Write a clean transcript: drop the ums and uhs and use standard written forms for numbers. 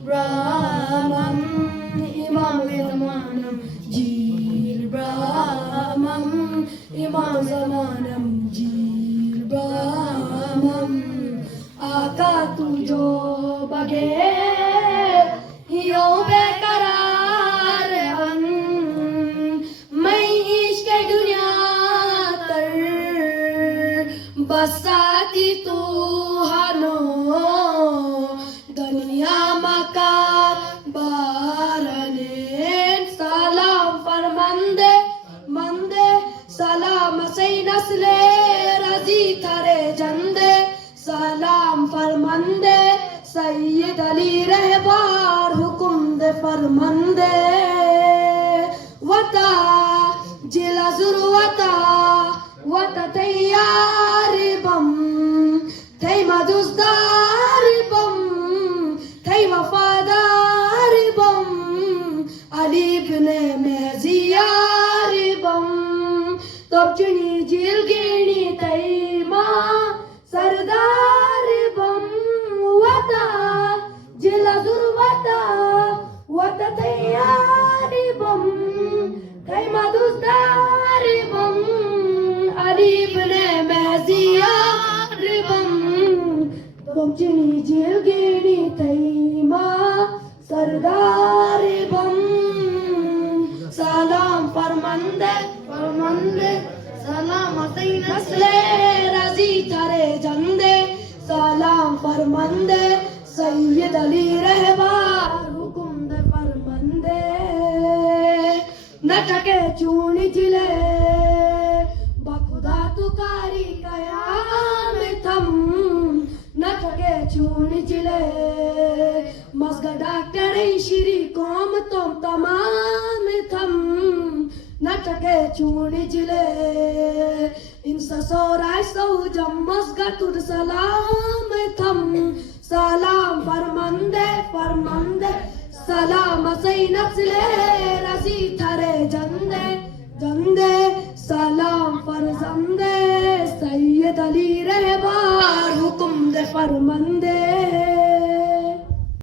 Brahmam Imam Zamanam Jil Brahmam Imam Zamanam Jil Brahmam Aka tu jo bage yo beqarar an main ishq dunya tar basati tu hano दुनिया मका बारने सलाम फरमंदे मंदे सलाम से नस्ले रजी थारे जंदे सलाम फरमंदे सैयद अली रहबार हुकुम दे फरमंदे वता जिला जुरवता वता तैयार बम थे मदुसदार बम थे वफादार बम अली इब्ने महजियार बम तब चुनी जिल गिनी तैमा सरदार बम वता जिला जुरवता वता तैयार बम थे मदुसदार बम अली इब्ने महजियार बम तब चुनी जिल गिनी तैमा सरदार बम सलाम फरमंदे फरमंदे सलाम से नस्ले रजी थारे जंदे सलाम फरमंदे सैयद अली रहबार हुकुम दे फरमंदे नटके चूनी जिले बखुदा तुकारी कयाम थम नटके चूनी जिले मस्गा डॉक्टर श्री कौम तुम तमाम थम नटके चूनी जिले इंसा सोराय सौ जम मस्गा तुर सलाम थम सलाम फरमंदे फरमंदे सलाम से नस्ले रजी थारे जंदे जंदे सलाम फरजंदे सैयद अली रहबार हुकुम दे फरमंदे